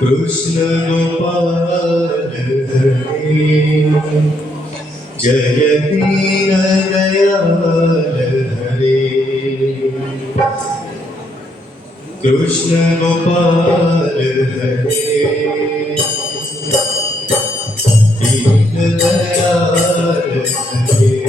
कृष्ण गोपाल हरे जय दीन दयाल हरे कृष्ण गोपाल हरे दीन दयाल हरे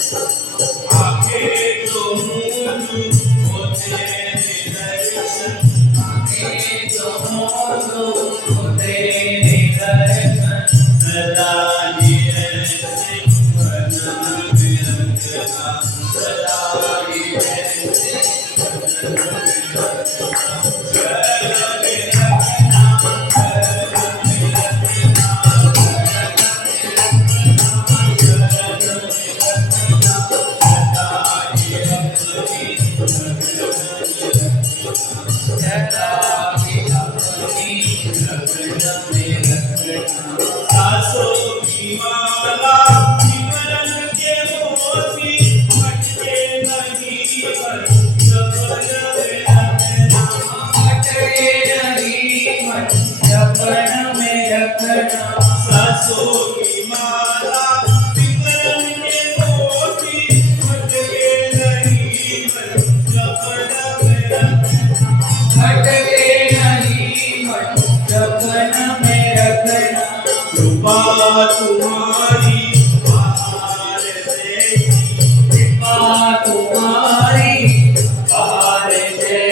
आके जो मुझु होते निदर्शन आके जो मुझु होते निदर्शन सदा निरंसे भजन विरंजना सदा निरंसे भजन सासों की माला सिमरन के मोती मटके नहीं पर जपन में रखना मटके नहीं पर जपन में रखना सासों की माला सिमरन के मोती मटके नहीं पर जपन में रखना मटके नहीं पर जपन में रखना कृपा तुम्हारी बाहर से कृपा तुम्हारी बाहर से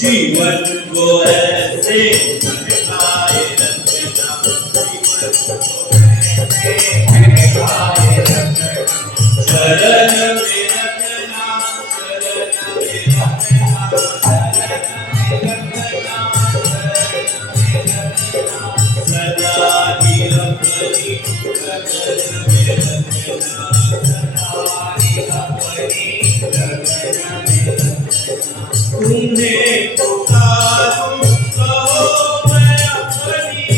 जीवन को ऐसे महकाए रखना जीवन को ऐसे महकाए रखना शरण में रखना शरण में रखना शरण में रखना सदा निरंजनी गगन में रखना सदा निरंजनी गगन में रखना तुम्हें पुकारो कहो मैं अपनी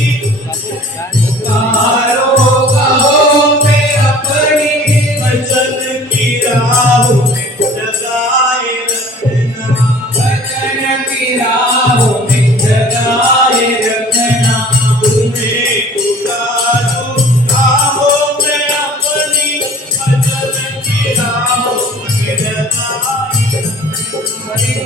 पुकारो कहो मैं अपनी भजन की राह में जगाए रखना भजन की राह में जगाए रखना तुम्हें पुकारो कहो मैं अपनी भजन की राह में जगाए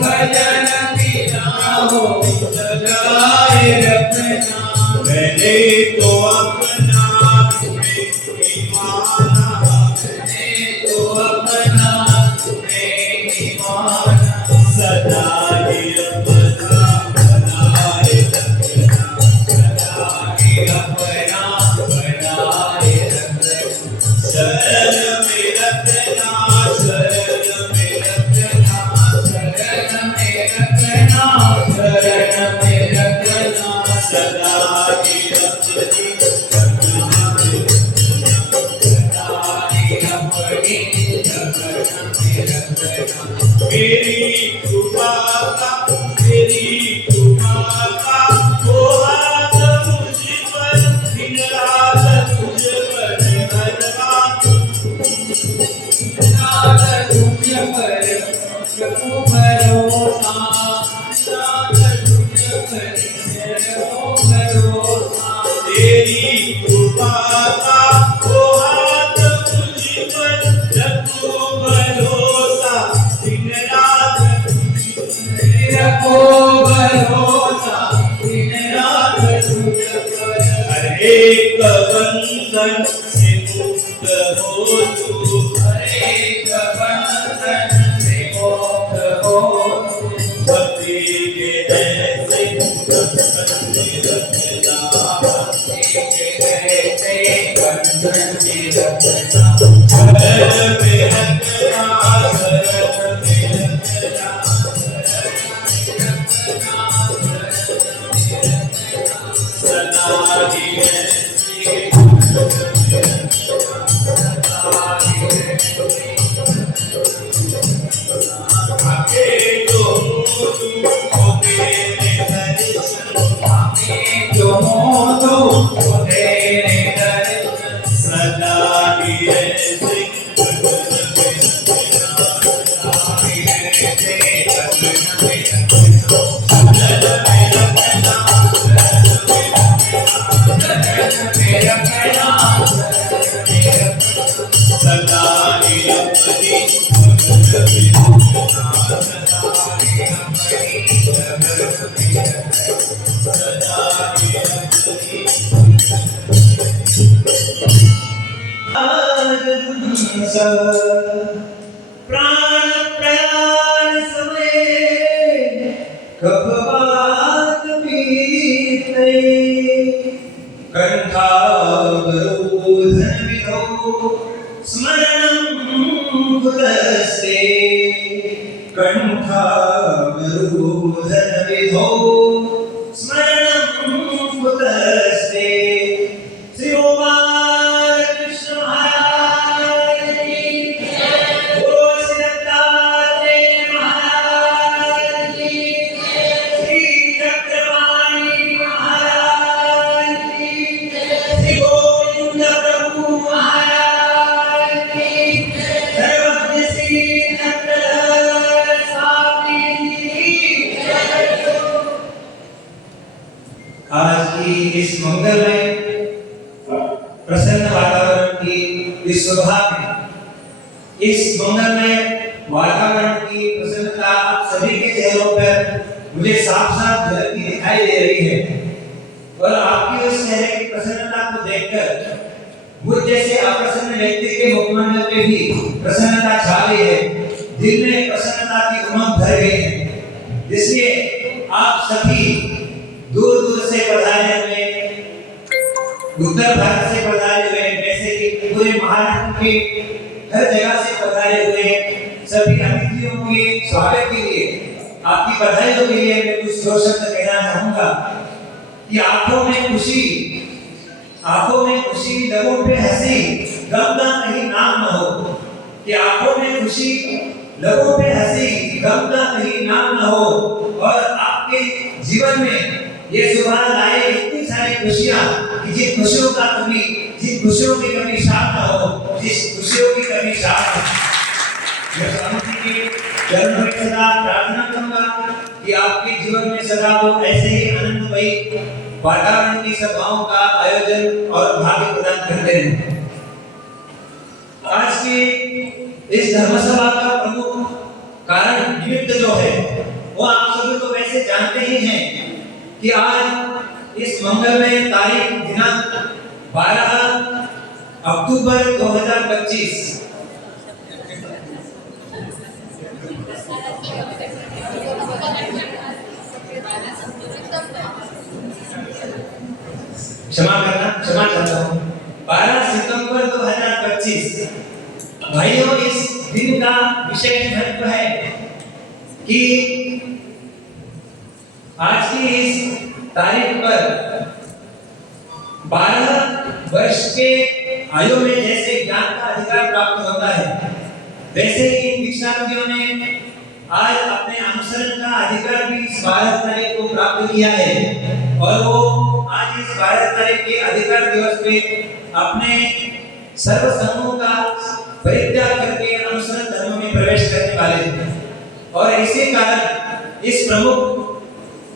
भजन की राह में जगाए रखना मैंने तो अपना तुम्हें ही माना मैंने तो अपना तुम्हें ही माना सदा निरंजना बनाए रखना सदा निरंजना बनाए रखना शरण में रखना शरण में रखना शरण में रखना शरण में रखना सदा निरंजनी सदा निरंजनी मेरी कृपा का वो हाथ मुझ पर दिन रात तुझ पर धन्यवाद रात तुझ पर प्रभु भरोसा रात तुझ पर भरोसा तेरी कृपा का वो हाथ मुझ पर रखो भरोसा दिन रात रखो भरोसा दिन रात तुझ पर हर एक बंधन से मुक्त हो तू हर एक बंधन से मुक्त हो तू भक्ति के ऐसे बंधन में रखना भक्ति के ऐसे बंधन में रखना शरण में रखना शरण में रखना सदा आके जो मुझु होते निदर्शन आके जो मुझु होते निदर्शन सदा निरंसे भजन में रखना सदा निरंसे भजन में रखना शरण में रखना सदा निरंजनी प्राण प्रयाण समय कपवात पीते कंठावरोधन विधौ स्मरणं कुतस्ते कंठावरोधन विधौ स्मरणं कुतस्ते। श्री गोपाल कृष्ण महाराज की जय। बोलो श्री दत्तात्रेय महाराज की जय। श्री चक्रपाणि महाराज की जय। श्री गोविंद प्रभु महाराज की जय। सर्वज्ञ श्री चक्रधर स्वामी की जय। आज की इस मंगलमय प्रसन्न वातावरण की इस शोभा में, इस मंगलमय वातावरण की प्रसन्नता आप सभी के चेहरों पर मुझे साफ साफ झलकती दिखाई दे रही है। और आपकी उस चेहरे की प्रसन्नता को देखकर मुझ जैसे अप्रसन्न व्यक्ति के मुखमंडल पे भी प्रसन्नता छा गई है, दिल में प्रसन्नता की उमंग भर गई है। इसलिए आप सभी दूर दूर से पधारे हुए, उत्तर भारत से पधारे हुए, जैसे कि पूरे महाराष्ट्र के हर जगह से पधारे हुए सभी अतिथियों के स्वागत के लिए, आपकी बधाइयों के लिए मैं कुछ दो शब्द कहना चाहूंगा कि आंखों में खुशी, लबों पे हंसी, गम का कहीं नाम न हो। कि आंखों में खुशी, लबों पे हंसी, गम का कहीं नाम न हो। और आपके जीवन में ये सुबह लाए इतनी सारी खुशियां कि जिन खुशियों की कभी शाम न हो, जिस खुशियों की कभी शाम न हो। मैं स्वामी जी के चरणों में सदा प्रार्थना करूंगा कि आपके जीवन में सदा वो ऐसे ही आनंदमयी वातावरण की सभाओं का आयोजन और भाग्य प्रदान करते रहें। आज की इस धर्म सभा का प्रमुख कारण निमित्त जो है वो आप सभी तो वैसे जानते ही हैं कि आज इस मंगलमय तारीख दिनांक 12 अक्टूबर 2025 क्षमा चाहता हूँ 12 सितंबर 2025 भाइयों, इस दिन का विशेष महत्व है कि आज की इस तारीख पर 12 वर्ष के आयु में जैसे ज्ञान का अधिकार प्राप्त होता है, वैसे ही इन दीक्षार्थियों ने आज अपने अनुसरण का अधिकार भी इस 12 तारीख को प्राप्त किया है। और वो आज इस 12 तारीख के अधिकार दिवस पे अपने सर्व संघों का परित्याग करके अनुसरण धर्म में प्रवेश करने वाले हैं। और इसी कारण, इस प्रमुख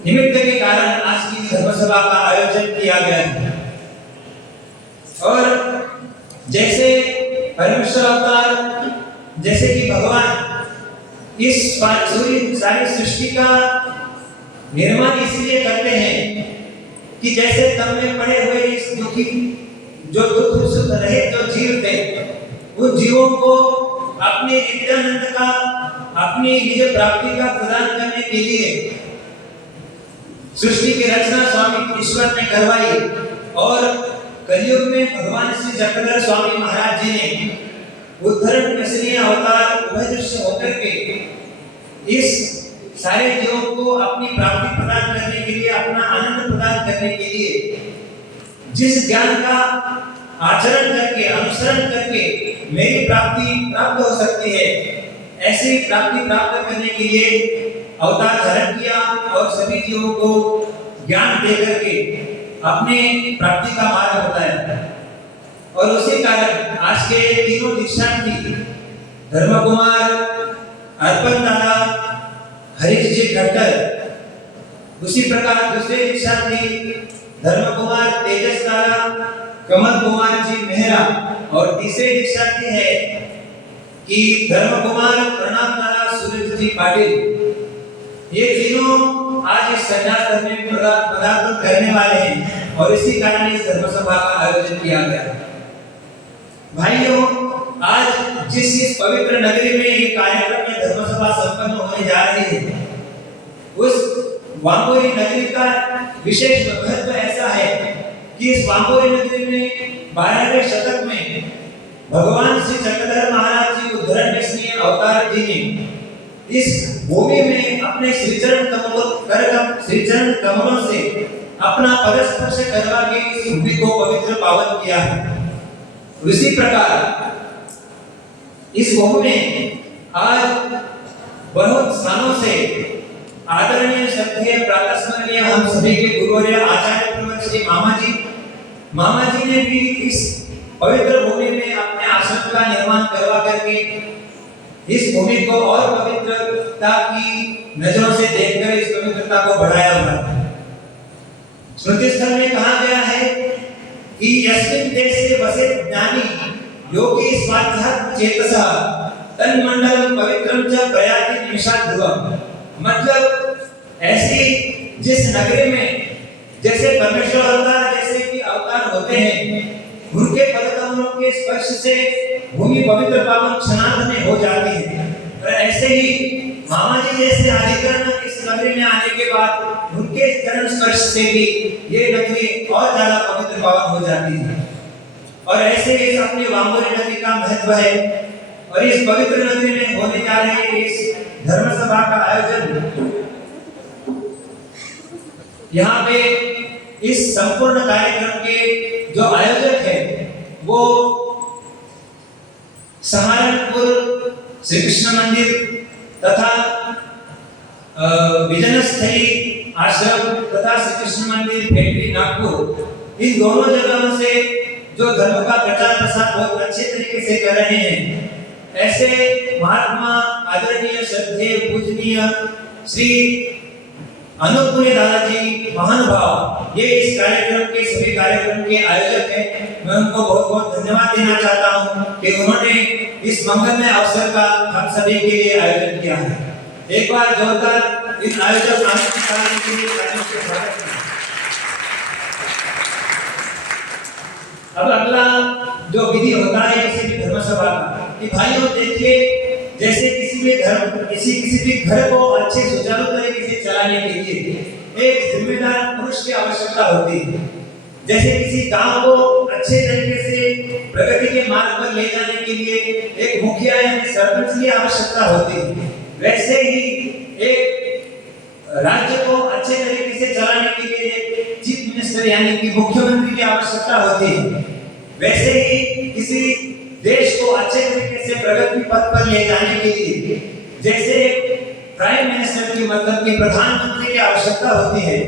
निमित्त के कारण आज की धर्म सभा का आयोजन किया गया है। और जैसे परमेश्वर अवतार, जैसे कि भगवान इस सारी सृष्टि का निर्माण इसलिए करते हैं कि जैसे तन में पड़े हुए इस दुखी जो दुख सुख रहित जो जीव थे, उन जीवों को अपने नित्यानंद का, अपनी निज प्राप्ति का प्रदान करने के लिए सृष्टि की रचना स्वामी ईश्वर ने करवाई। और कलयुग में भगवान श्री चक्रधर स्वामी महाराज जी ने उद्धरण कृष्णीय अवतार उभयदृश्य होकर के इस सारे जीवों को अपनी प्राप्ति प्रदान करने के लिए, अपना आनंद प्रदान करने के लिए जिस ज्ञान का आचरण करके, अनुसरण करके मेरी प्राप्ति प्राप्त हो सकती है, ऐसी प्राप्ति प्राप्त करने के लिए अवतार धारण किया और सभी जीवों को ज्ञान दे करके अपने प्राप्ति का मार्ग बताया। और उसी कारण आज के तीनों दीक्षार्थी धर्म कुमार, अर्पण दादा, हरीश जी खट्टर, उसी प्रकार दूसरे दीक्षार्थी धर्म कुमार तेजस दादा, कमल कुमार जी मेहरा, और तीसरे दीक्षार्थी है कि धर्म कुमार प्रणाम दादा, सूरज जी पाटिल। ये तीनों आज इस संन्यास धर्म में पदार्पण करने वाले हैं और इसी कारण इस धर्म सभा का आयोजन किया गया। भाइयों, आज जिस इस पवित्र नगरी में ये कार्यक्रम या धर्म सभा संपन्न होने जा रही है, उस वांगोरी नगरी का विशेष महत्व ऐसा है कि इस वांगोरी नगरी में 12वें शतक में भगवान श्री चक्रधर महाराज जी उद्धरण विष्णु अवतार जी ने इस भूमि में अपने श्रीचरण कमलों से अपना परस्पर्श करवा के इस भूमि को पवित्र पावन किया है। उसी प्रकार इस भूमि में आज बहुत सालों से आदरणीय श्रद्धेय प्रातस्मरणीय हम सभी के गुरुवर्य आचार्य प्रवर श्री मामा जी ने भी इस पवित्र भूमि में अपने आश्रम का निर्माण करवा करके इस भूमि को और पवित्रता की नजरों से देखकर इस पवित्रता को बढ़ाया हुआ है। स्मृति स्थल में कहा गया है कि यस्मिन् देशे वसेत् ज्ञानी योगी स्वाध्यात्म चेतसा तन्मंडलम पवित्रम च प्रयाति निमिषात् ध्रुवम्। मतलब ऐसी जिस नगरी में जैसे परमेश्वर अवतार जैसे कि अवतार होते हैं, उनके पदकमलों के स्पर्श से भूमि पवित्र पावन क्षणार्ध में हो जाती है। और ऐसे ही मामा जी जैसे अधिकरण इस नगरी में आने के बाद उनके चरण स्पर्श से भी ये नगरी और ज्यादा पवित्र पावन हो जाती है। और ऐसे इस अपनी वांगोरी नगरी का महत्व है। और इस पवित्र नगरी में होने जा रहे इस धर्म सभा का आयोजन, यहाँ पे इस संपूर्ण कार्यक्रम के जो आयोजक है वो सहारनपुर श्री कृष्ण मंदिर तथा विजनस्थली आश्रम तथा श्री कृष्ण मंदिर फेंकरी नागपुर, इन दोनों जगहों से जो धर्म का प्रचार प्रसार बहुत अच्छे तरीके से कर रहे हैं, ऐसे महात्मा आदरणीय श्रद्धेय पूजनीय श्री अनुपुरी दादाजी महानुभाव ये इस कार्यक्रम के सभी कार्यक्रम के आयोजक हैं। मैं उनको बहुत बहुत धन्यवाद देना चाहता हूं कि उन्होंने इस मंगलमय अवसर का हम सभी के लिए आयोजन किया है। एक बार जोरदार इस आयोजक के लिए स्वागत है। अब अगला जो विधि होता है किसी भी धर्म सभा का, कि भाइयों देखिए जैसे किसी भी घर को अच्छे सुचारू तरीके से चलाने के लिए एक जिम्मेदार पुरुष की आवश्यकता होती है। जैसे किसी गांव को अच्छे तरीके से प्रगति के मार्ग पर ले जाने के लिए एक मुखिया यानी सरपंच की आवश्यकता होती है, वैसे ही एक राज्य को अच्छे तरीके से चलाने के लिए चीफ मिनिस्टर यानी कि मुख्यमंत्री की आवश्यकता होती है। वैसे ही किसी देश को अच्छे तरीके से प्रगति पथ पर ले जाने के लिए जैसे प्राइम मिनिस्टर की मतलब कि प्रधानमंत्री की आवश्यकता होती है,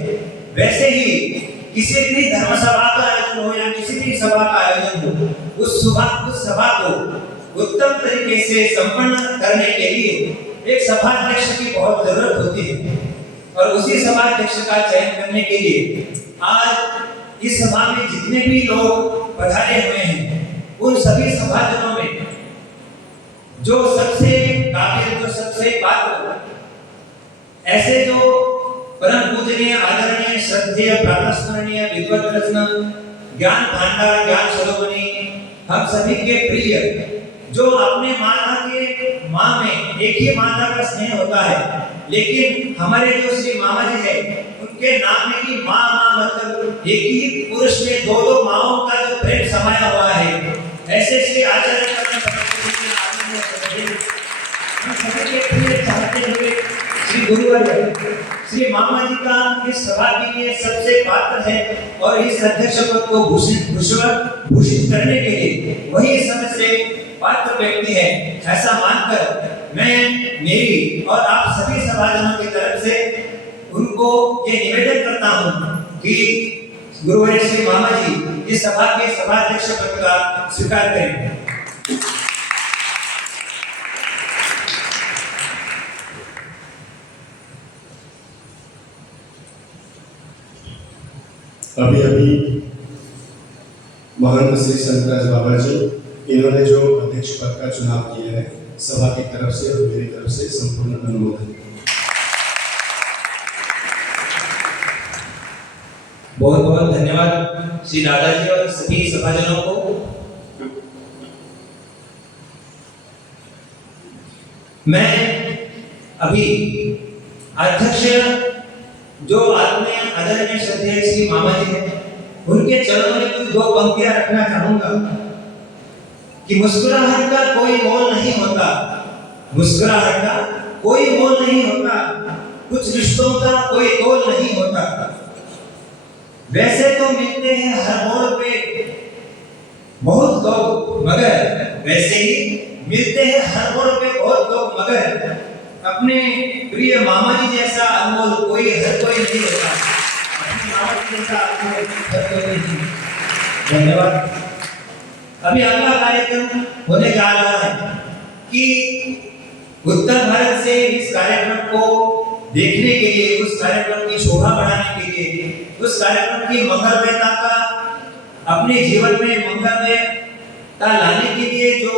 वैसे ही किसी भी धर्म सभा का आयोजन हो या किसी भी सभा का आयोजन हो, उस सभा को उत्तम तरीके से संपन्न करने के लिए एक सभाध्यक्ष की बहुत जरूरत होती है। और उसी सभाध्यक्ष का चयन करने के लिए आज इस सभा में जितने भी लोग पधारे हुए हैं, उन सभी सभाजनों में जो सबसे काबिल, जो सबसे पात्र, ऐसे जो परम पूजनीय आदरणीय श्रद्धेय प्रातस्मरणीय विद्वत रत्न ज्ञान भांडार ज्ञान शिरोमणि हम सभी के प्रिय, जो अपने माँ में एक ही माता का स्नेह होता है, लेकिन हमारे जो श्री मामा जी है उनके नाम में ही माँ मतलब एक ही पुरुष में दो माओं का जो प्रेम समाया हुआ है, ऐसे श्री आचार्य चाहते हुए श्री गुरुवर्य श्री मामा जी का इस सभा के लिए सबसे पात्र है और इस अध्यक्ष पद को भूषित करने के लिए वही सबसे पात्र व्यक्ति है, ऐसा मानकर मैं मेरी और आप सभी सभाजनों की तरफ से उनको ये निवेदन करता हूँ कि गुरुवर्य श्री मामा जी इस सभा के सभाध्यक्ष पद का स्वीकार करें। अभी महंत श्री संतराज बाबा जी इन्होंने जो अध्यक्ष पद का चुनाव किया है, सभा की तरफ से और मेरी तरफ से संपूर्ण अनुमोदन। बहुत बहुत धन्यवाद श्री दादाजी और सभी सभाजनों को। मैं अभी अध्यक्ष जो आदरणीय श्रद्धेय श्री मामा जी हैं, उनके चरणों में कुछ 2 पंक्तियां रखना चाहूंगा कि मुस्कुराहट का कोई मोल नहीं होता, मुस्कुराहट का कोई मोल नहीं होता, कुछ रिश्तों का कोई तोल नहीं होता। वैसे तो मिलते हैं हर मोड़ पे बहुत लोग, मगर वैसे ही मिलते हैं हर मोड़ पे बहुत लोग, मगर अपने प्रिय मामा जी जैसा अनमोल कोई हर कोई नहीं होता। अपने मामा जी जैसा अनमोल हर कोई नहीं। धन्यवाद। अभी अगला कार्यक्रम होने जा रहा है कि उत्तर भारत से इस कार्यक्रम को देखने के लिए, उस कार्यक्रम की शोभा बढ़ाने के लिए, उस कार्यक्रम की मंगलमयता का अपने जीवन में मंगलमयता लाने के लिए जो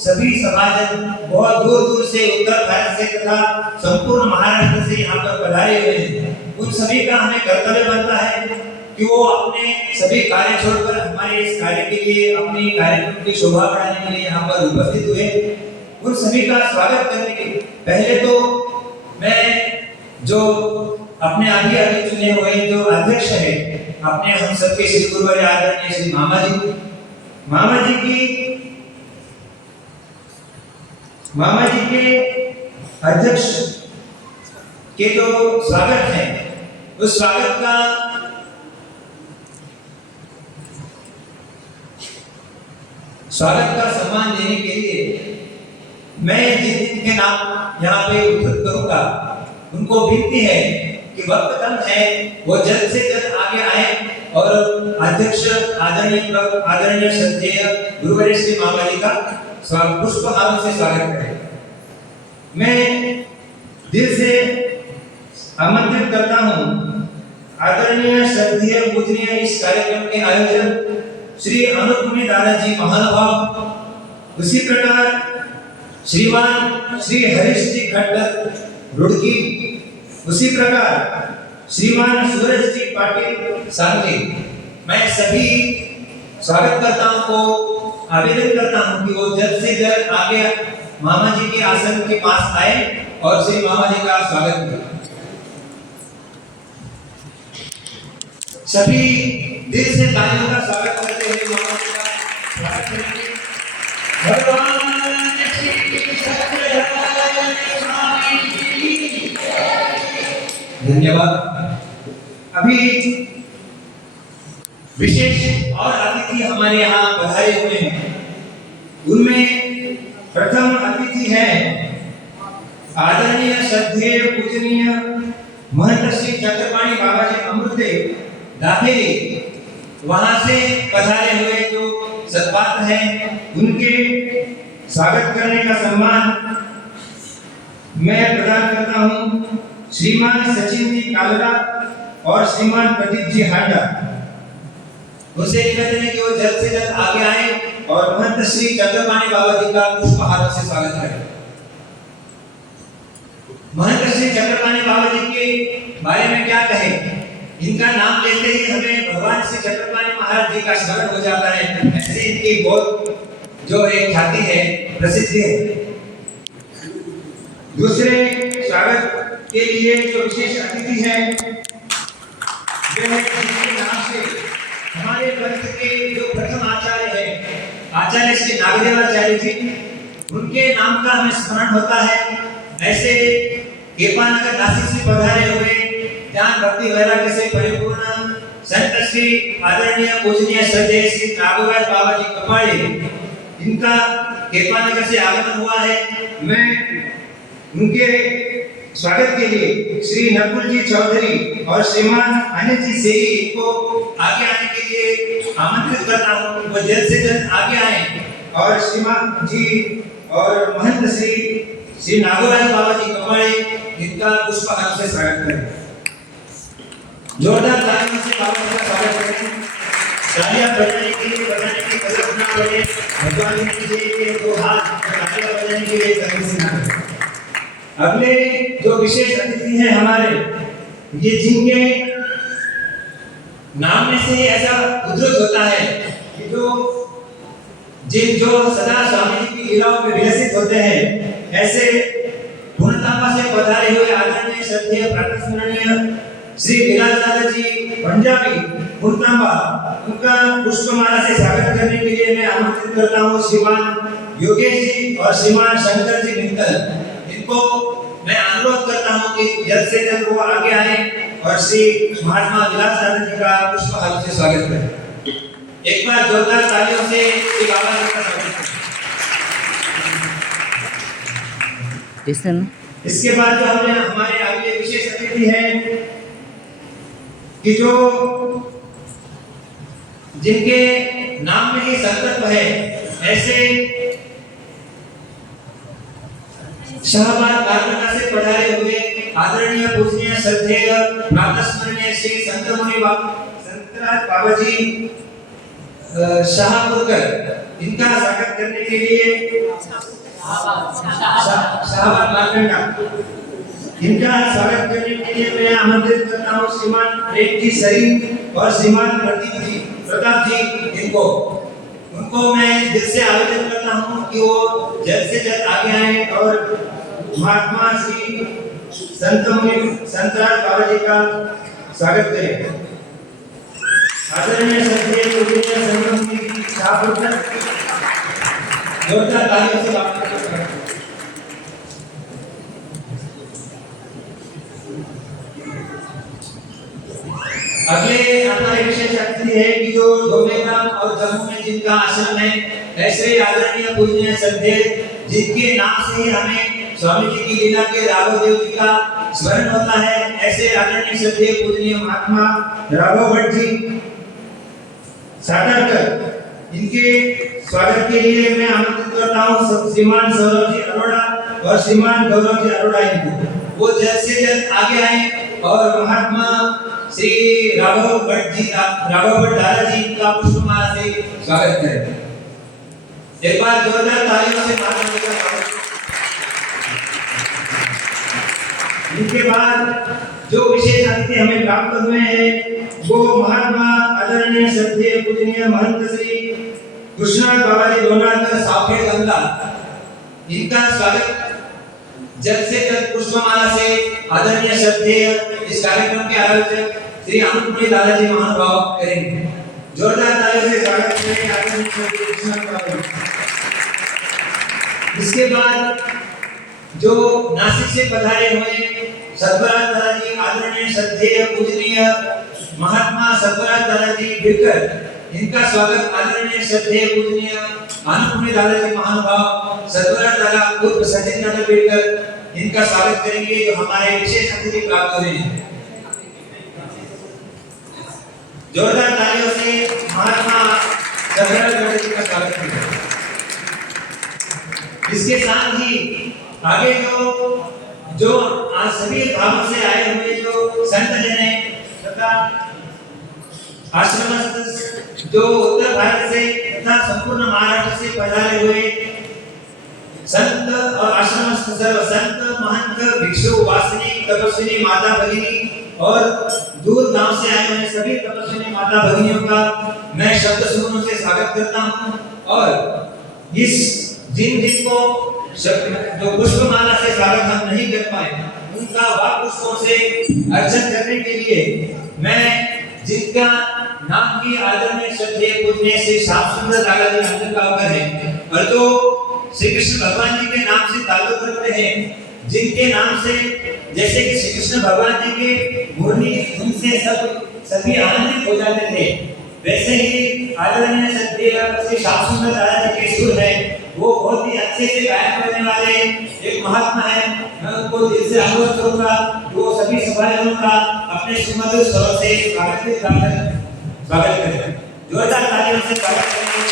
सभी समाजन बहुत दूर दूर से उत्तर भारत से तथा संपूर्ण महाराष्ट्र से यहाँ पर पधारे हुए हैं, उन सभी का हमें कर्तव्य बनता है कि वो अपने सभी कार्य छोड़कर हमारे इस कार्य के लिए, अपने कार्यक्रम की शोभा बढ़ाने के लिए यहाँ पर उपस्थित हुए। उन सभी का स्वागत करने के पहले तो मैं जो अपने अभी चुने हुए जो अध्यक्ष है, अपने हम सबके श्री गुरुवर आदरणीय श्री मामा जी के अध्यक्ष के जो स्वागत है, उस स्वागत का सम्मान देने के लिए मैं जिनके नाम यहाँ पे उद्धृत करूंगा, उनको विनती है कि वक्त कम है, वो जल्द से जल्द आगे आए और अध्यक्ष आदरणीय श्रद्धेय गुरुवर श्री मामा जी का पुष्पहारों से स्वागत करें। मैं दिल से आमंत्रित करता हूँ आदरणीय श्रद्धेय पूजनीय इस कार्यक्रम के आयोजक श्री अनुपुनी दादाजी महानुभाव, उसी प्रकार श्रीमान श्री हरीश जी खट्टर रुड़की, उसी प्रकार श्रीमान सूरज जी पाटिल सांगली। मैं सभी स्वागतकर्ताओं को आवेदन करता हूं कि वो जल्द से जल्द आगे मामा जी के आसन के पास आए और श्री मामा जी का स्वागत करें। सभी दिल से तालियों का स्वागत करते हुए मामा जी का स्वागत करेंगे। भगवान धन्यवाद। अभी विशेष और अतिथि हमारे यहाँ पधारे हुए हैं। उनमें प्रथम अतिथि है आदरणीय श्रद्धेय पूजनीय महंत श्री चक्रपाणी बाबा जी अमृतदेव दाभेली, वहां से पधारे हुए जो सद्पात्र हैं, उनके स्वागत करने का सम्मान मैं प्रदान करता हूं श्रीमान सचिन जी कालरा और श्रीमान प्रदीप जी हांडा। उनसे निवेदन है कि वो जल्द से जल्द आगे आए और महंत श्री चक्रपाणी बाबा जी का पुष्पहारों से स्वागत करें। महंत श्री चक्रपाणी बाबा जी के बारे में क्या कहें, इनका नाम लेते ही हमें भगवान श्री चक्रपाणी महाराज जी का स्मरण हो जाता है। ऐसे इनकी बहुत जो है ख्याति है, प्रसिद्धि है। दूसरे स्वागत के लिए जो विशेष अतिथि है वे है जिनके नाम से हमारे पंथ के जो प्रथम आचार्य है आचार्य श्री नागदेवाचार्य जी, उनके नाम का हमें स्मरण होता है। ऐसे केपानगर नासिक से पधारे हुए ज्ञान भक्ति वैराग्य से परिपूर्ण संत श्री आदरणीय पूजनीय श्रद्धेय श्री नागोराज बाबा जी कपाड़ी, इनका केपानगर से आगमन हुआ है। मैं उनके स्वागत के लिए श्री नकुल जी चौधरी और श्रीमान अनिल जी सेठी को आगे आने के लिए आमंत्रित करता हूँ। वो जल्द से जल्द आगे आए और श्रीमान जी और महंत श्री नागोराज बाबा जी कपाड़ी, इनका पुष्पहार से स्वागत करें। जोरदार तालियों से बाबा जी का स्वागत करें। तालियां बजाने के लिए बजाने की जरूरत ना पड़े, भगवान की जय के दो हाथ तालियां बजाने के लिए कहीं से ना करें। अगले जो विशेष अतिथि हैं हमारे, ये जिनके नाम में से ऐसा उद्धृत होता है कि जो सदा स्वामी जी की लीलाओं में विलसित होते हैं, ऐसे पूर्णतांबा से पधारे हुए आदरणीय श्रद्धेय प्रातस्मरणीय श्री विलास दादा जी पंजाबी पूर्णतांबा, उनका पुष्पमाला से स्वागत करने के लिए मैं आमंत्रित करता हूँ श्रीमान योगेश जी और श्रीमान शंकर जी मित्तल। इनको मैं अनुरोध करता हूँ कि जल्द से जल्द वो आगे आए और श्री महात्मा विलास दादा जी का पुष्पहार से स्वागत करें। एक बार जोरदार तालियों से श्री बाबा जी का स्वागत करें। इसके बाद जो हमारे अगले विशेष अतिथि हैं कि जो जिनके नाम में ही संकल्प है, ऐसे शाहबाद बारबंगा से पधारे हुए आदरणीय पूजनीय श्रद्धेय प्रातस्मरणीय श्री संतमुनि संतराज बाबा जी शाहपुरकर, इनका स्वागत करने के लिए शाहबाद बारबंगा, इनका स्वागत करने के लिए मैं आमंत्रित करता हूँ श्रीमान प्रेम जी सरीन और श्रीमान प्रताप जी। उनको मैं दिल से आवेदन करता हूँ कि वो जल्द से जल्द आगे आए और महात्मा श्री संतराज बाबा जी का स्वागत करें। आदरणीय श्रद्धेय पूजनीय संतमुनि शाहपुरकर, जोरदार तालियों से स्वागत करें। अगले हमारे विशेष अतिथि है कि जो डोमेग्राम और जम्मू में जिनका आश्रम है, ऐसे आदरणीय पूजनीय श्रद्धेय जिनके नाम से ही हमें स्वामी जी की लीला के राघव देव जी का स्मरण होता है, ऐसे आदरणीय श्रद्धेय पूजनीय महात्मा राघव भट्ट जी साटरकर, इनके स्वागत के लिए मैं आमंत्रित करता हूँ श्रीमान सौरभ जी अरोड़ा और श्रीमान गौरव जी अरोड़ा। इनको वो जल्द से जल्द आगे आए और महात्मा श्री राघव भट्ट दादा जी का पुष्पमाला से स्वागत करें। एक बार जोरदार तालियों से महात्मा जी का स्वागत। इनके बाद जो विशेष अतिथि हमें प्राप्त हुए हैं वो महात्मा आदरणीय श्रद्धेय पूजनीय महंत श्री कृष्णनाथ बाबा जी लोनाकर साफे गंगा, इनका स्वागत जल्द से जल्द पुष्पमाला से आदरणीय श्रद्धेय इस कार्यक्रम के आयोजक श्री अनुपुरी दादाजी महानुभाव करेंगे। जोरदार तालियों से स्वागत करें आदरणीय श्रद्धेय कृष्णनाथ बाबा। इसके बाद जो नासिक से पधारे हुए सतबराज दादाजी आदरणीय श्रद्धेय पूजनीय महात्मा सतबराज दादाजी बिरकर, इनका स्वागत आदरणीय श्रद्धेय पूजनीय अनुपुरी दादाजी महानुभाव सतबराज दादा उर्फ सचिन दादा बिरकर, इनका स्वागत करेंगे जो हमारे विशेष अतिथि प्राप्त हुए हैं। जोरदार तालियों से महात्मा सतबराज दादाजी का स्वागत करें। इसके साथ ही आगे जो आज सभी भावों से आए हुए जो संत जन हैं तथा आश्रमस्थ जो उत्तर भारत से तथा संपूर्ण महाराष्ट्र से पधारे हुए संत और आश्रमस्थ सर्व संत महंत भिक्षु वासिनी तपस्विनी माता भगिनी और दूर गांव से आए हुए सभी तपस्विनी माता भगिनियों का मैं शब्द समूहों से स्वागत करता हूं और इस जिन को जो पुष्पमाला से स्वागत हम नहीं कर पाए उनका वाक पुष्पों से अर्चन करने के लिए मैं जिनका नाम की आदरणीय श्रद्धेय पूजनीय श्री श्याम सुंदर दादाजी अंदर का अवगत है और जो श्री कृष्ण भगवान जी के नाम से ताल्लुक रखते हैं, जिनके नाम से जैसे कि श्री कृष्ण भगवान जी के मुरली उनसे सभी आनंदित हो जाते थे, वैसे ही आदरणीय श्रद्धेय श्री श्याम सुंदर दादाजी के सुर है वो बहुत ही अच्छे से गायन करने वाले एक महात्मा है। मैं उनको दिल से अनुरोध करूंगा कि वो सभी सभाजनों का अपने सुमधुर स्वर से स्वागत करें। जोरदार तालियों से स्वागत करें।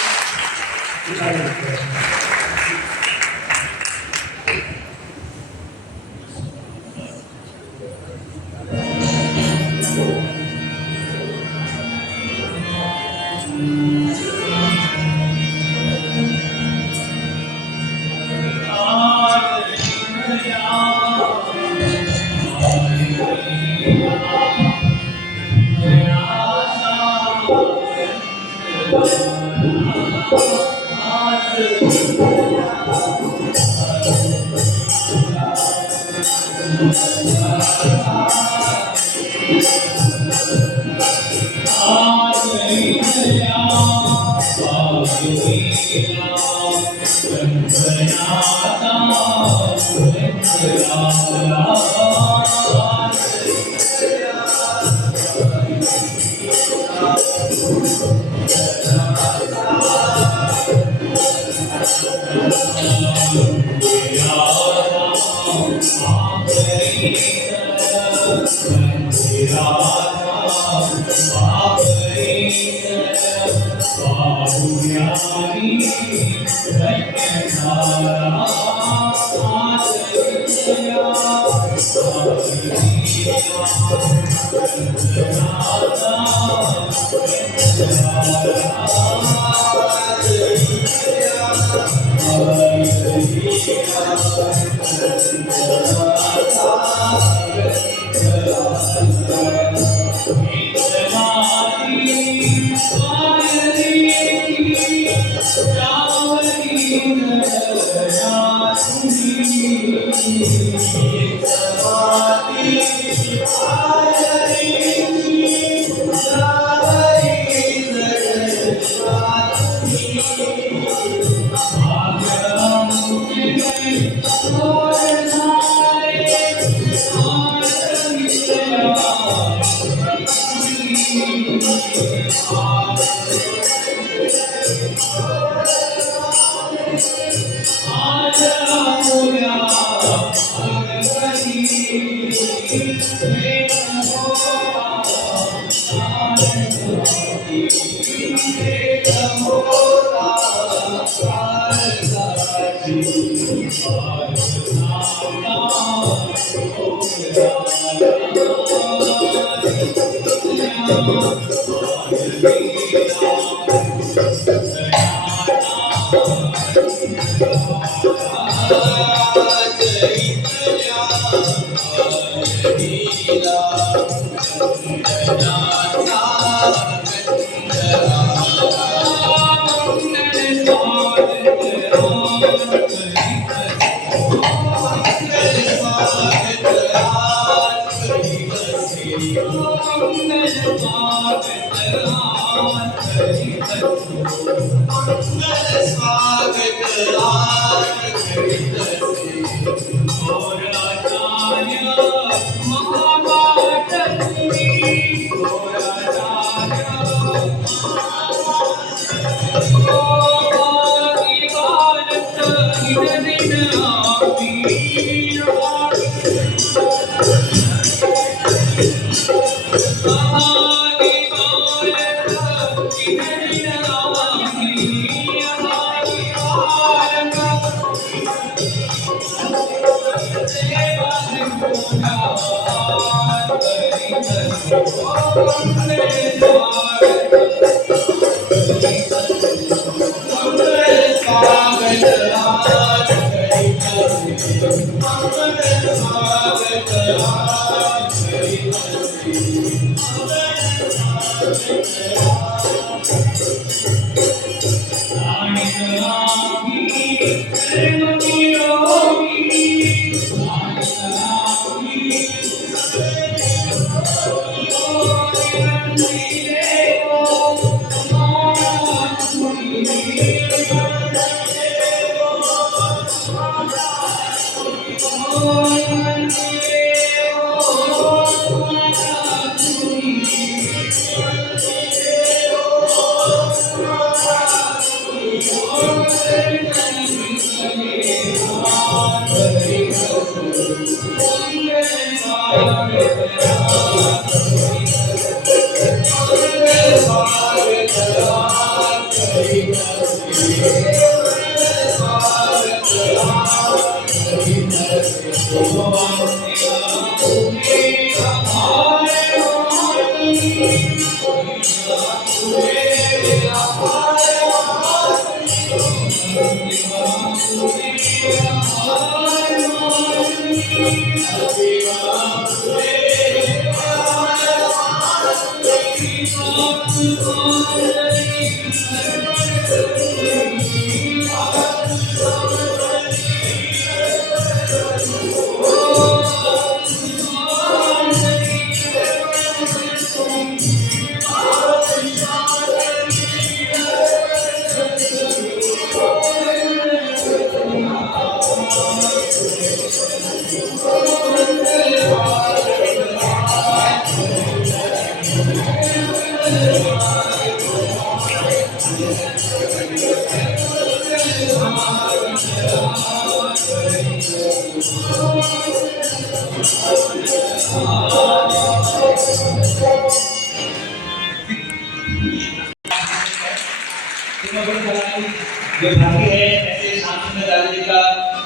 जो बाकी है ऐसे शांति दादाजी का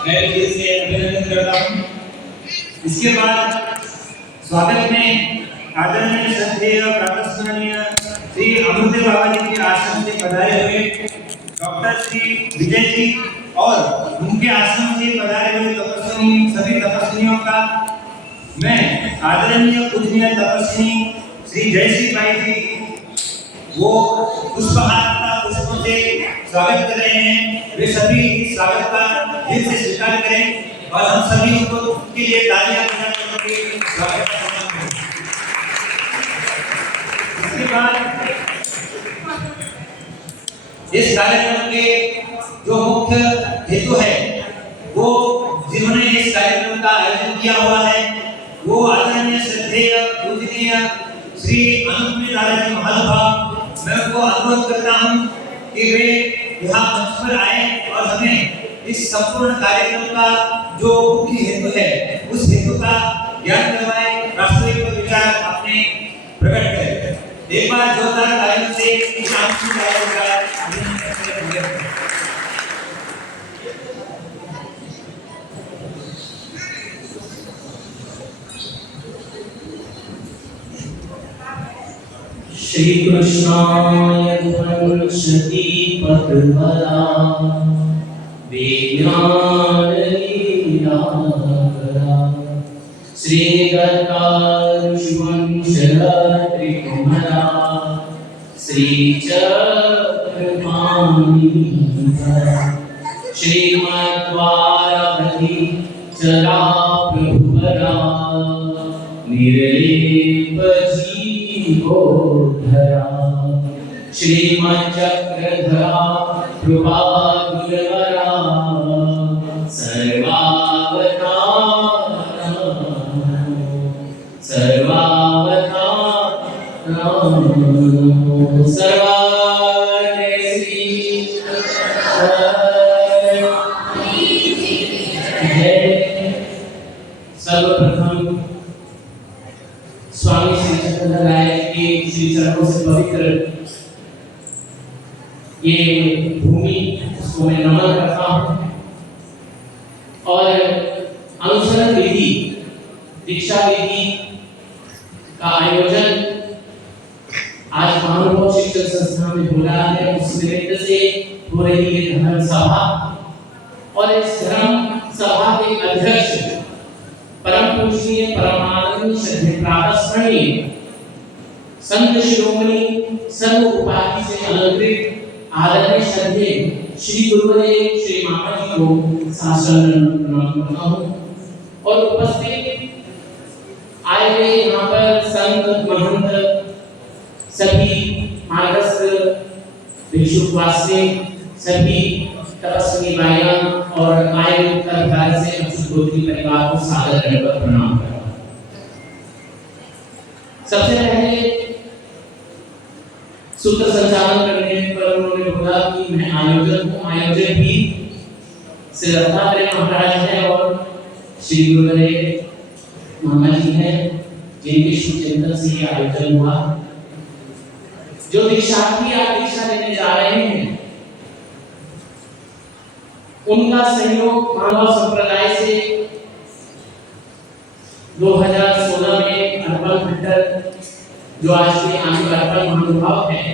मैं दिल से अभिनंदन करता हूँ। इसके बाद स्वागत में आदरणीय श्रद्धेय प्रातस्मरणीय श्री अमृत बाबा जी के आश्रम से पधारे हुए डॉक्टर श्री विजय जी और उनके आश्रम से पधारे हुए तपस्वी सभी तपस्वियों का मैं आदरणीय पूजनीय तपस्वी श्री जयश्री भाई जी वो पुष्पहार का पुष्पों से स्वागत कर रहे हैं। वे सभी इस स्वागत का दिल से स्वीकार करें और हम सभी उनको उनके लिए तालियां बजाकर स्वागत करें। इसके बाद इस कार्यक्रम के जो मुख्य हेतु है वो जिन्होंने इस कार्यक्रम का आयोजन किया हुआ है वो आदरणीय श्रद्धेय पूजनीय श्री अनुपम दादाजी महानुभाव। मैं उनको अनुरोध करता हूं कि वे यहाँ मंच पर आए और हमें इस संपूर्ण कार्यक्रम का जो मुख्य हेतु है उस हेतु का ज्ञान करवाए, वास्तविक विचार अपने प्रकट करें। एक बार जोरदार तालियों से इस सांस्कृतिक कार्यक्रम का अभिनंदन करें। श्री कृष्णाय गुणशती पद्मला विज्ञान लीलाकरा श्री गतार्षवंशल त्रिकुमला श्री चक्रपाणि श्रीमद्वारावती चला प्रभुवरा निर्लेप धरा श्रीमच्चक्रधरा कृपा गुणवरा सर्वावतार श्री सर्वप्रथम स्वामी श्री चक्रधर राय के श्री चरणों से पवित्र ये भूमि उसको मैं नमन करता हूँ और अनुसरण विधि दीक्षा विधि का आयोजन आज महानुभव शिक्षण संस्थान में हो रहा है। उस निमित्त से हो रही है धर्म सभा और इस धर्म सभा के अध्यक्ष परम पूजनीय परमानंद श्रद्धेय प्रातस्मरणीय संत शिरोमणि सर्व उपाधि से अलंकृत आदरणीय श्रद्धेय श्री गुरुदेव श्री मामा जी को शासन प्रणाम करता हूँ और उपस्थित आए हुए यहाँ पर संत महंत सभी मार्गस्थ भिक्षुवासी सभी तपस्वी भाइयों और आए उत्तराधिकारी से अच्युत गोत्री परिवार को सादर दंडवत प्रणाम करता हूं। सबसे पहले सूत्र संचालन करने पर उन्होंने बोला कि मैं आयोजक हूँ। आयोजक भी श्री दत्तात्रेय महाराज है और श्री गुरुदेव मामा जी हैं जिनके शुभ चिंतन से ये आयोजन हुआ। जो दीक्षार्थी आज दीक्षा लेने जा रहे हैं उनका सहयोग मानव संप्रदाय से 2016 में अर्पण खट्टर जो आज के आने अर्पण महानुभाव है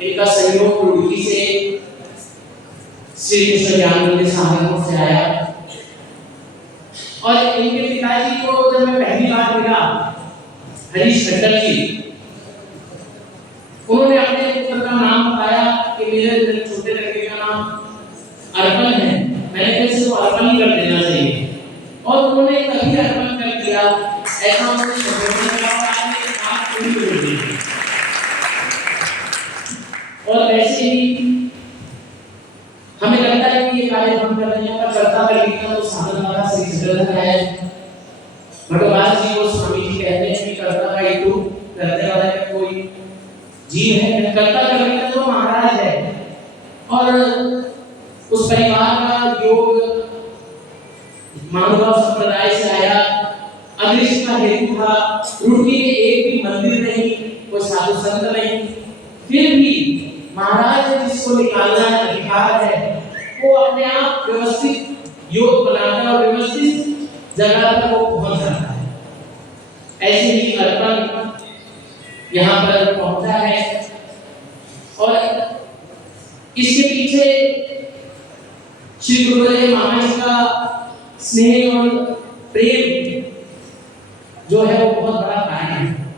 इनका सहयोग रुड़की से श्री कृष्ण ज्ञान मंदिर सहारनपुर से आया और इनके पिताजी को जब मैं पहली बार मिला हरीश खट्टर जी उन्होंने अपने पुत्र का नाम बताया कि मेरे छोटे लड़के का नाम अर्पण है। मैंने कहा इसको अर्पण ही कर देना चाहिए और उन्होंने तभी अर्पण कर दिया। ऐसा उन्होंने और वैसे ही हमें लगता है कि ये कार्य हम कर रहे हैं पर करता करेंगे तो साधन वाला श्री चक्र संप्रदाय से आया, अदृश्य का हेतु था, रुड़की में एक भी मंदिर नहीं, कोई साधु संत नहीं, फिर भी महाराज ने जिसको निकालना अधिकार है वो अपने आप व्यवस्थित योग बनाकर और व्यवस्थित जगह पर वो पहुंच जाता है। ऐसे ही अर्पण यहाँ पर पहुंचा है और इसके पीछे श्री गुरुदेव महाराज का स्नेह और प्रेम जो है वो बहुत बड़ा कारण है।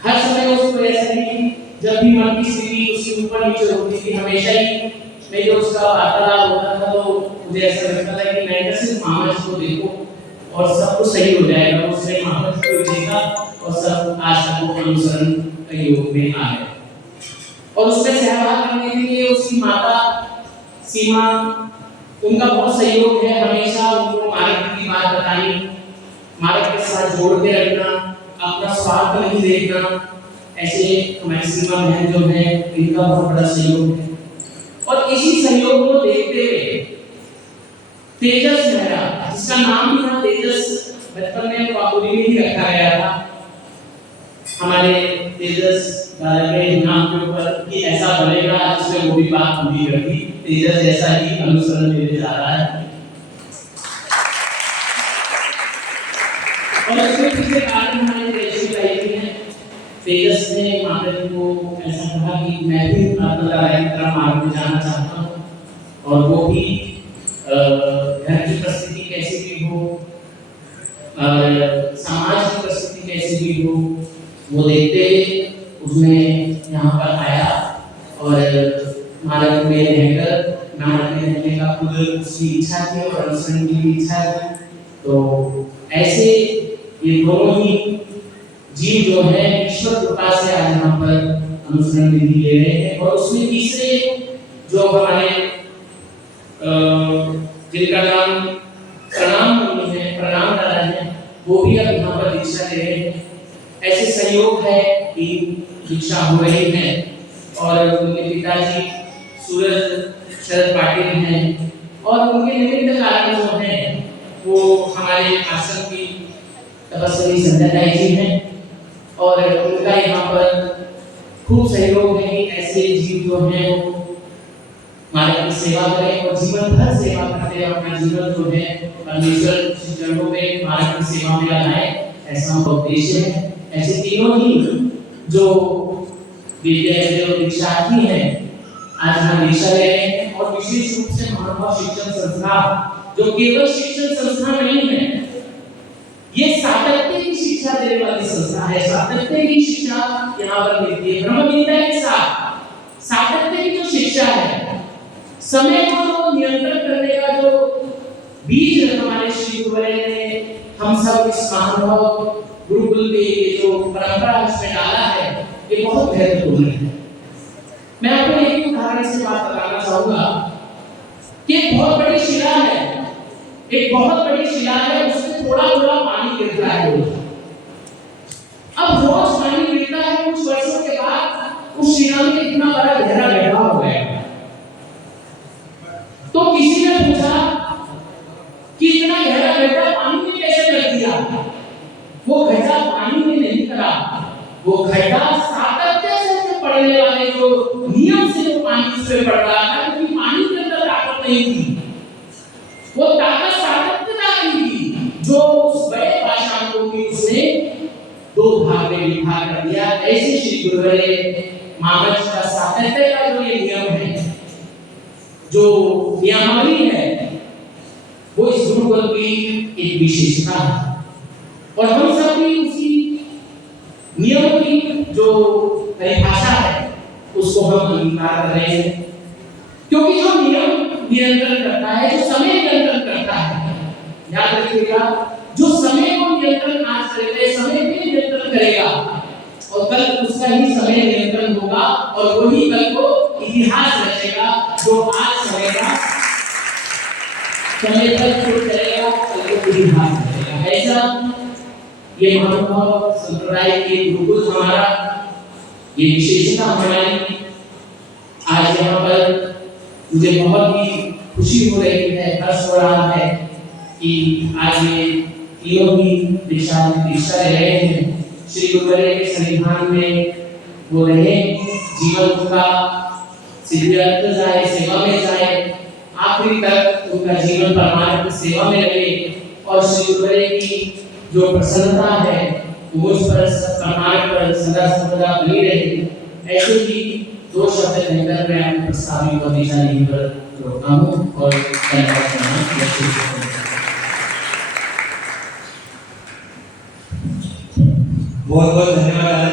हर समय उसको ऐसा ही जब भी मन की स्थिति उसके ऊपर नीचे होती थी, हमेशा ही मैं जो उसका वार्तालाप होता था तो मुझे ऐसा लगता था कि मैं सिर्फ महाराज को देखो और सब कुछ सही हो जाएगा। उसने महाराज को देखा और सब आज तक वो अनुसरण के योग में आ गए और उसमें सहभाग करने के लिए उसकी माता सीमा, उनका बहुत सहयोग है। हमेशा उनको मार्ग की बात बतानी, मार्ग के साथ जोड़ के रखना, अपना स्वार्थ नहीं देखना, ऐसे हमारी सीमा बहन जो है इनका बहुत बड़ा सहयोग है। और इसी सहयोग को देखते हुए तेजस मेहरा, जिसका नाम भी था तेजस, बचपन में पापुरी में ही रखा गया था हमारे तेजस दादा के नाम के ऊपर कि ऐसा बनेगा जिसमें वो भी बात पूरी करती, तेजस जैसा ही अनुसरण लेने जा रहा है। और इसके पीछे कारण हमारे देश में रही है। तेजस ने माता जी को ऐसा कहा कि मैं भी की तरह मार्ग में जाना चाहता हूँ और वो भी घर की परिस्थिति कैसी भी हो और समाज की परिस्थिति कैसी भी हो वो देखते उसमें यहाँ पर आया और मार्ग में रहकर मार्ग में रहने का खुद उसकी इच्छा थी और अनुसरण की भी इच्छा थी। तो ऐसे ये दोनों ही जीव जो है ईश्वर कृपा से आज यहाँ पर अनुसरण विधि ले रहे हैं। और उसमें तीसरे जो हमारे जिनका नाम प्रणाम दादा है, वो भी अब यहाँ पर दीक्षा ले रहे हैं। ऐसे सहयोग है कि दीक्षा हो रही है और उनके पिताजी सूरज शरद पाटिल हैं और उनके निमित्त कारण जो हैं वो हमारे आश्रम की तपस्वी संध्या जी हैं और उनका यहाँ पर खूब सहयोग है कि ऐसे जीव जो हैं वो मार्ग की सेवा करें और जीवन भर सेवा करते हैं, अपना जीवन जो है परमेश्वर के चरणों में मार्ग की सेवा में लगाएं, ऐसा उनका उद्देश्य है। ऐसे तीनों ही जो विद्यार्थी और दीक्षार्थी हैं आज हम दीक्षा ले रहे हैं और विशेष रूप से महानुभाव शिक्षण संस्थान जो केवल शिक्षण संस्थान नहीं है, ये सातत्य की शिक्षा देने वाली संस्था है। सातत्य की शिक्षा यहाँ पर मिलती है ब्रह्म विद्या के साथ। सातत्य की जो शिक्षा है, समय को नियंत्रण करने का जो बीज हमारे श्री गुरुदेव ने हम सब इस महानुभाव गुरुकुल के जो परंपरा उसमें डाला है, ये बहुत महत्वपूर्ण है। मैं आपको एक उदाहरण से बात बताना चाहूंगा कि एक बहुत बड़ी शिला है, एक बहुत बड़ी शिला है, उसमें थोड़ा थोड़ा पानी गिरता है रोज। अब रोज पानी गिरता है, कुछ वर्षों के बाद उस शिला में इतना बड़ा गहरा गड्ढा हो गया। तो किसी ने पूछा कि इतना गहरा गड्ढा पानी में कैसे कर दिया? वो गड्ढा पानी में नहीं करा, वो गड्ढा सातत्य से पड़ने वाले जो नियम से जो पानी उसमें पड़ रहा था, क्योंकि पानी के अंदर ताकत नहीं थी, वो ताकत सातत्यता की थी जो उस बड़े पाषाण को भी उसने दो भाग में विभाग कर दिया। ऐसे श्री गुरुदेव महाराज का सातत्य का जो ये नियम है, जो नियमावली है, वो इस गुरुकुल की एक विशेषता है और हम सब भी उसी नियम की जो परिभाषा है उसको हम अंगीकार कर रहे हैं। क्योंकि जो नियम नियंत्रण करता है, जो समय नियंत्रण करता है, याद रखिएगा, जो समय को नियंत्रण आज करेगा, समय पे नियंत्रण करेगा और कल उसका ही समय नियंत्रण होगा और वही कल को इतिहास रचेगा। जो आज समय का समय पर खुद करेगा, कल को इतिहास रचेगा। ऐसा ये महानुभाव संप्रदाय के गुरुकुल हमारा, ये विशेषता हमारी आज यहाँ पर मुझे बहुत ही खुशी हो रही है, हर्ष हो रहा है कि आज ये तीनों भी दीक्षा ले रहे हैं। श्री गुरुवर्य के सन्निधान में वो रहे, जीवन उनका सिद्धार्थ जाए, सेवा में जाए, आखिरी तक उनका जीवन परमार्थ सेवा में रहे और श्री गुरुवर्य की जो प्रसन्नता है वो उस पर परमार्थ पर सदा सर्वदा बनी रहे। ऐसे ही दो शब्द कहकर मैं अपने प्रस्तावित को दिशा यहीं पर रोकता हूँ और धन्यवाद करना। बहुत बहुत धन्यवाद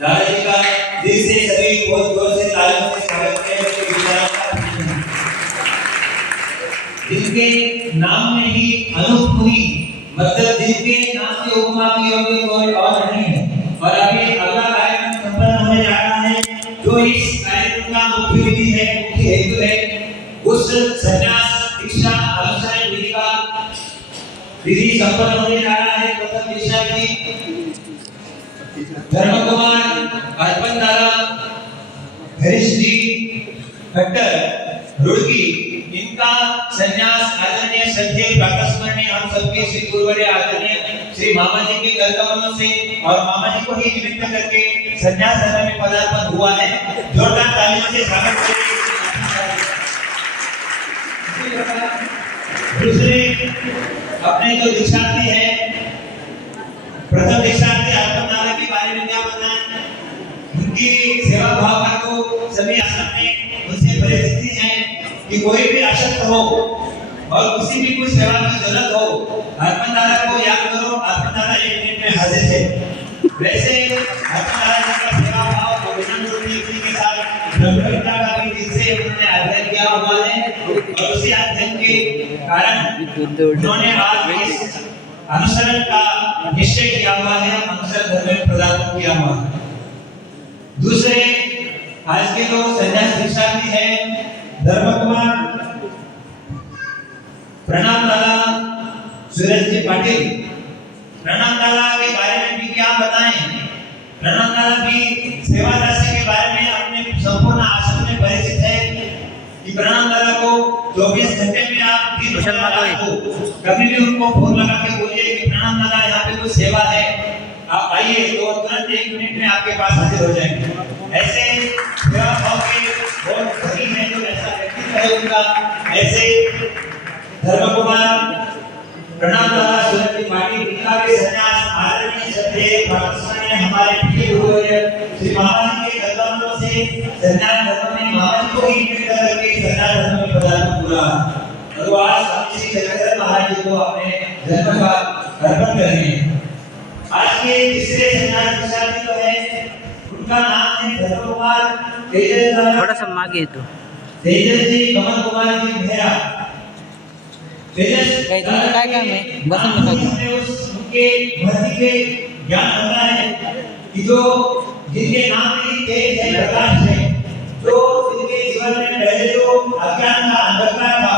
दादाजी का दिल से सभी बहुत जोर से तालियों से स्वागत करें उनके विचारों का। जिनके नाम में ही अनुभूति मतलब जिनके नाम से उपमा की योग्य कोई और नहीं है। और अभी अगला कार्यक्रम संपन्न होने जा रहा है जो इस कार्यक्रम का मुख्य विधि है, मुख्य हेतु है। उस संन्यास दीक्षा अनुसरण विधि का विधि संपन्न होने जा रहा है। प्रथम दीक्षा की धर्म कुमार अर्पण दादा हरीश जी खट्टर रुड़की, इनका संन्यास आदरणीय श्रद्धेय प्रातस्मरणीय हम सबके श्री गुरुवर्य आदरणीय श्री मामा जी के कर कमलों से और मामा जी को ही निमित्त करके संन्यास धर्म में पदार्पण हुआ है। जोरदार तालियों से स्वागत करें। दूसरे अपने जो दीक्षार्थी हैं, प्रथम दीक्षार्थी अर्पण दादा के बारे में क्या बताएं? उनकी सेवा भाव का तो सभी आश्रम में उनसे परिस्थिति है कि कोई भी आसक्त हो और किसी भी कुछ सेवा की जरूरत हो, अर्पण दादा को याद करो, अर्पण दादा 1 मिनट में हाजिर है। वैसे अर्पण दादा जी का सेवा भाव और विनम्र के साथ ब्रह्मविद्या का भी दिल से उन्होंने अध्ययन किया हुआ है और उसी अध्ययन के कारण उन्होंने आज इस अनुसरण का निश्चय किया हुआ है, अनुसरण धर्म में पदार्पण किया हुआ है। दूसरे आज के जो संन्यास दीक्षार्थी हैं धर्म कुमार प्रणाम दादा सूरज जी पाटिल। प्रणाम दादा के बारे में भी क्या बताएं? प्रणाम दादा भी सेवा राशि के बारे में अपने संपूर्ण आश्रम में परिचित है कि प्रणाम दादा को 24 घंटे में आप कभी भी उनको फोन लगा के बोलिए कि प्रणाम दादा यहाँ पे कुछ सेवा है, आप आइए, तो तुरंत 1 मिनट में आपके पास हाजिर हो जाएंगे। ऐसे सेवा भाव के बहुत सभी हैं जो ऐसा व्यक्तित्व है उनका। ऐसे धर्म कुमार प्रणाम दादा सूरज जी पाटिल, इनका भी संन्यास आदरणीय श्रद्धेय प्रातस्मरणीय हमारे प्रिय गुरुवर्य श्री मामा जी के कदमों से संन्यास धर्म में मामा जी को ही निमित्त करके संन्यास धर्म में पदार्पण हुआ और वो आज स्वामी श्री चंद्रशेखर महाराज जी को अपने जन्म का अर्पण कर रहे हैं। आज के तीसरे संन्यास दीक्षार्थी जो है उनका नाम है धर्म कुमार तेजस। थोड़ा सा मांगे तो तेजस जी कमल कुमार जी मेहरा। तेजस काय काम है बसन में उनके भक्ति के ज्ञान होता है कि जो जिनके नाम में तेज है, प्रकाश है, जो जिनके जीवन में पहले जो अज्ञान था, अंधकार था,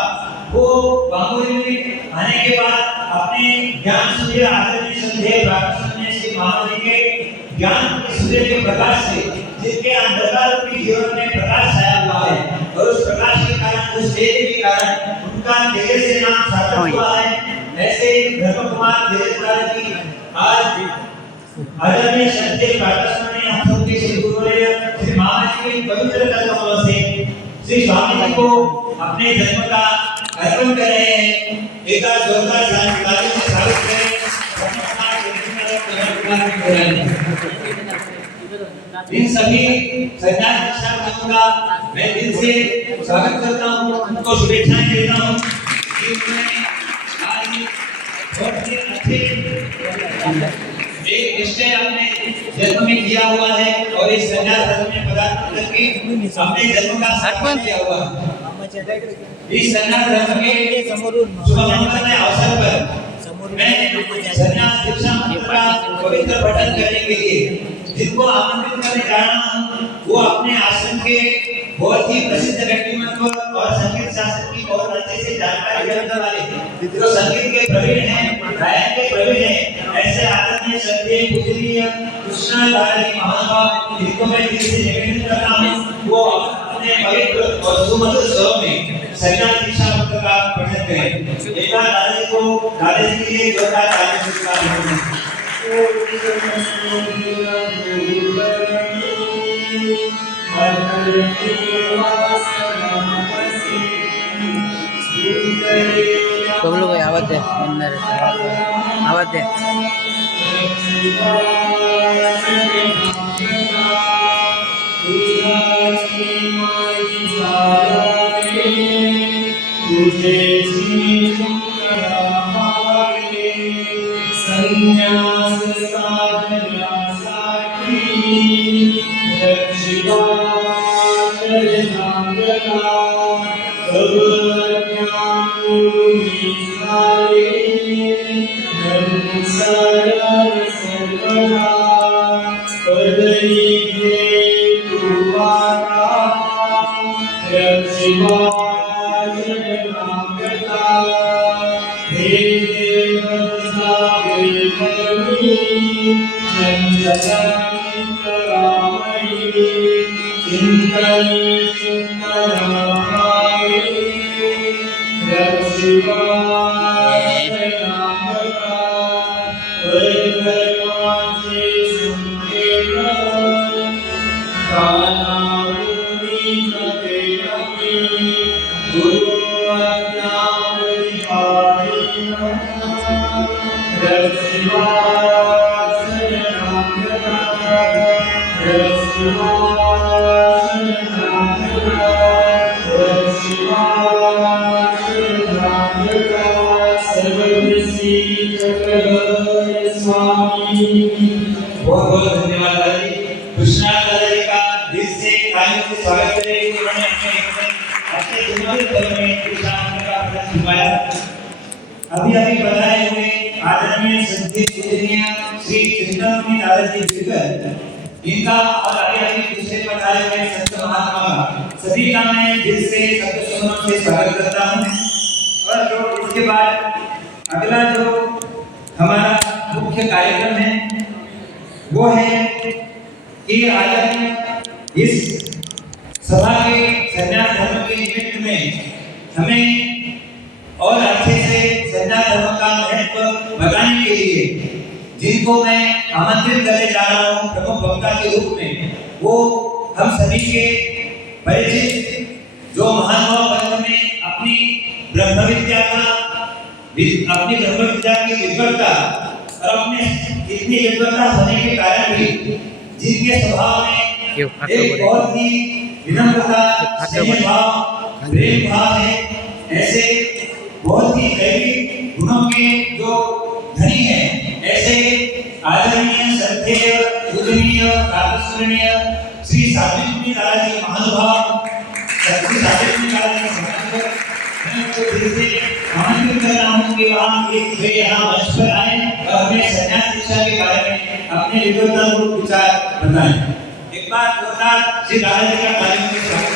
वो बांकुरी में आने के बाद अपने ज्ञान सूर्य आदरणीय श्रद्धेय प्रातस्मरणीय श्री मामा जी के ज्ञान के सूर्य के प्रकाश से जिनके अंधकार रूपी जीवन में प्रकाश छाया हुआ है और उस प्रकाश के कारण, उस तेज के कारण उनका तेज से नाम सार्थक हुआ है। ऐसे धर्म कुमार तेज जी आज आदरणीय श्रद्धेय प्रातस्मरणीय हम सबके श्री गुरुवर्य श्री मामा जी के पवित्र कदमों से श्री स्वामी जी को अपने जन्म का अर्पण कर रहे हैं। एक जोरदार ताली से स्वागत करें। इन सभी संन्यास दीक्षार्थियों का मैं दिल से स्वागत करता हूँ, उनको शुभेच्छाएं देता हूँ कि उन्होंने आज बहुत ही अच्छे एक निश्चय अपने जन्म में किया हुआ है और इस संन्यास धर्म में पदार्पण करके अपने जन्म का सार्थक किया हुआ है। इस संन्यास धर्म के शुभ मंगलमय अवसर पर मैं संन्यास दीक्षा मंत्र का पवित्र पठन करने के लिए जिनको आमंत्रित करने जा रहा हूँ वो अपने आश्रम के बहुत ही प्रसिद्ध व्यक्तित्व और संगीत शास्त्र की बहुत अच्छे से जानकारी रखने वाले जो संगीत के प्रवीण हैं, गायन के प्रवीण हैं, ऐसे आदरणीय श्रद्धेय पूजनीय कृष्णा दादा जी महानुभाव जिनको मैं दिल से निवेदन करता हूँ वो अपने पवित्र और सुमधुर स्वरों में संन्यास दीक्षा मंत्र का पठन करें। एक बार दादाजी के लिए जोरदार तालियों से स्वागत करें। सब लोग आवाज दे अंदर आवाज दे बहुत बहुत धन्यवाद दादाजी। कृष्णा दादाजी का दिल से तालियों से स्वागत करें। उन्होंने अपने सुमधुर स्वर में कृष्णा मंत्र का पठन सुनाया। अभी बताए हुए आदरणीय संत पूजनीय श्री चिंतामणि दादाजी बिरकर, इनका और अभी दूसरे बताए हुए संत महात्मा का सभी का मैं दिल से शब्द सुमनों से स्वागत करता हूँ। और जो इसके बाद अगला जो हमारा मुख्य कार्यक्रम है वो है कि आज इस सभा के संन्यास धर्म के निमित्त में हमें और अच्छे से संन्यास धर्म का महत्व बताने के लिए जिनको मैं आमंत्रित करने जा रहा हूँ प्रमुख वक्ता के रूप में, वो हम सभी के परिचित जो महानुभाव वर्ग में अपनी ब्रह्म विद्या की विद्वत्ता और अपने इतनी विद्वत्ता होने के कारण भी जिनके स्वभाव में एक बहुत ही विनम्रता, स्नेह भाव, प्रेम भाव है, ऐसे बहुत ही दैवी गुणों के जो धनी हैं, ऐसे आदरणीय श्रद्धेय पूजनीय प्रातस्मरणीय श्री सावित्री दादाजी महानुभाव, श्री सावित्री दादाजी आमंत्रित कर रहा हूँ कि वहाँ वे यहाँ मंच पर आए और हमें संन्यास दीक्षा के बारे में अपने विद्वत्ता विचार बताएं। एक बार जोरदार श्री दादाजी का तालियों से स्वागत